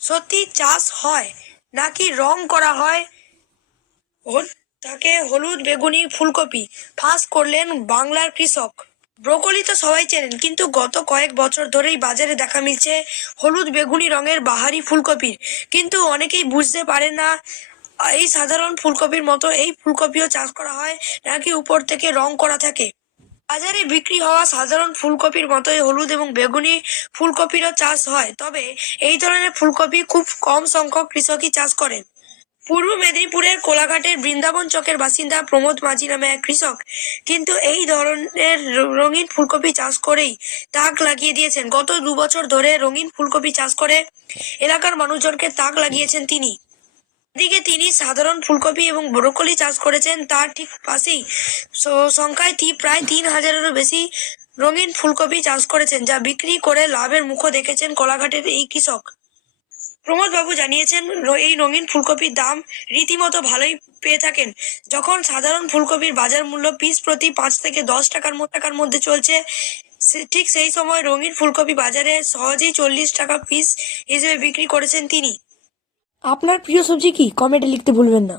সত্যি চাষ হয় নাকি রং করা হয় তাকে হলুদ বেগুনি ফুলকপি ফাঁস করলেন বাংলার কৃষক। ব্রোকলি তো সবাই চেনেন, কিন্তু গত কয়েক বছর ধরেই বাজারে দেখা মিলছে হলুদ বেগুনি রঙের বাহারি ফুলকপির। কিন্তু অনেকেই বুঝতে পারেন না এই সাধারণ ফুলকপির মতো এই ফুলকপিও চাষ করা হয় নাকি উপর থেকে রং করা থাকে। বাজারে বিক্রি হওয়া সাধারণ ফুলকপির মতোই হলুদ এবং বেগুনি ফুলকপিরও চাষ হয়, তবে এই ধরনের ফুলকপি খুব কম সংখ্যক কৃষকই চাষ করেন। পূর্ব মেদিনীপুরের কোলাঘাটের বৃন্দাবন চকের বাসিন্দা প্রমোদ মাঝি নামে এক কৃষক কিন্তু এই ধরনের রঙিন ফুলকপি চাষ করেই তাক লাগিয়ে দিয়েছেন। গত 2 বছর ধরে রঙিন ফুলকপি চাষ করে এলাকার মানুষজনকে তাক লাগিয়েছেন তিনি। এদিকে তিনি সাধারণ ফুলকপি এবং ব্রোকলি চাষ করেছেন, তার ঠিক পাশেই সংখ্যায় প্রায় 3,000-এরও বেশি রঙিন ফুলকপি চাষ করেছেন, যা বিক্রি করে লাভের মুখও দেখেছেন কোলাঘাটের এই কৃষক। প্রমোদ বাবু জানিয়েছেন এই রঙিন ফুলকপির দাম রীতিমতো ভালোই পেয়ে থাকেন। যখন সাধারণ ফুলকপির বাজার মূল্য পিস প্রতি 5 থেকে 10 টাকার মধ্যে চলছে, ঠিক সেই সময় রঙিন ফুলকপি বাজারে সহজেই 40 টাকা পিস হিসেবে বিক্রি করেছেন তিনি। আপনার প্রিয় সবজি কি? কমেন্টে লিখতে ভুলবেন না।